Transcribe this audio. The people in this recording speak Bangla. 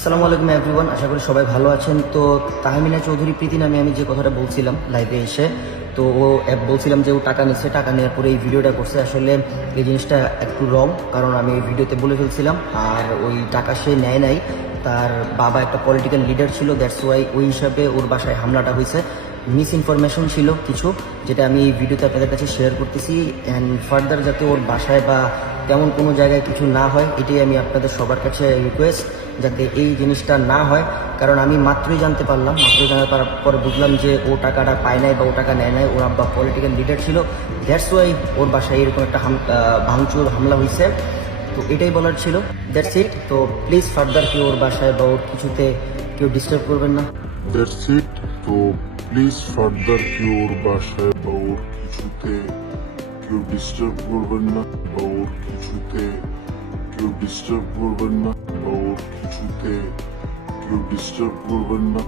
আসসালামু আলাইকুম এভরিওয়ান, আশা করি সবাই ভালো আছেন। তো তাহমিনা চৌধুরী প্রীতি নামে আমি যে কথাটা বলছিলাম লাইভে এসে, তো ও বলছিলাম যে ও টাকা নিচ্ছে, টাকা নেওয়ার পরে এই ভিডিওটা করছে। আসলে এই জিনিসটা একটু রং, কারণ আমি এই ভিডিওতে বলে ফেলছিলাম। আর ওই টাকা সে নেয় নাই, তার বাবা একটা পলিটিক্যাল লিডার ছিল, দ্যাটস ওয়াই ওই হিসাবে ওর বাসায় হামলাটা হয়েছে। মিস ইনফরমেশন ছিল কিছু, যেটা আমি এই ভিডিওতে আপনাদের কাছে শেয়ার করতেছি। অ্যান্ড ফার্দার যাতে ওর বাসায় বা তেমন কোনো জায়গায় কিছু না হয়, এটাই আমি আপনাদের সবার কাছে রিকোয়েস্ট, যাতে এই জিনিসটা না হয়। কারণ আমি মাত্রই জানতে পারলাম, মাত্রই জানার পরে বুঝলাম যে ও টাকাটা পায় নাই বা ও টাকা নেয় নাই, ওর আব্বা পলিটিক্যাল লিডার ছিল, দ্যাটস ওয়াই ওর বাসায় এরকম একটা ভাঙচুর হামলা হয়েছে। তো এটাই বলার ছিল, দ্যাটস ইট। তো প্লিজ ফার্দার কেউ ওর বাসায় বা ওর কিছুতে কেউ ডিস্টার্ব করবেন না। That's it. তো প্লিজ ফার্দার কেউ ওর বাসায় বা ওর কিছুতে কেউ ডিস্টার্ব করবেন না, বা ওর কিছুতে কেউ ডিস্টার্ব করবেন না, বা ওর কিছুতে কেউ ডিস্টার্ব করবেন না।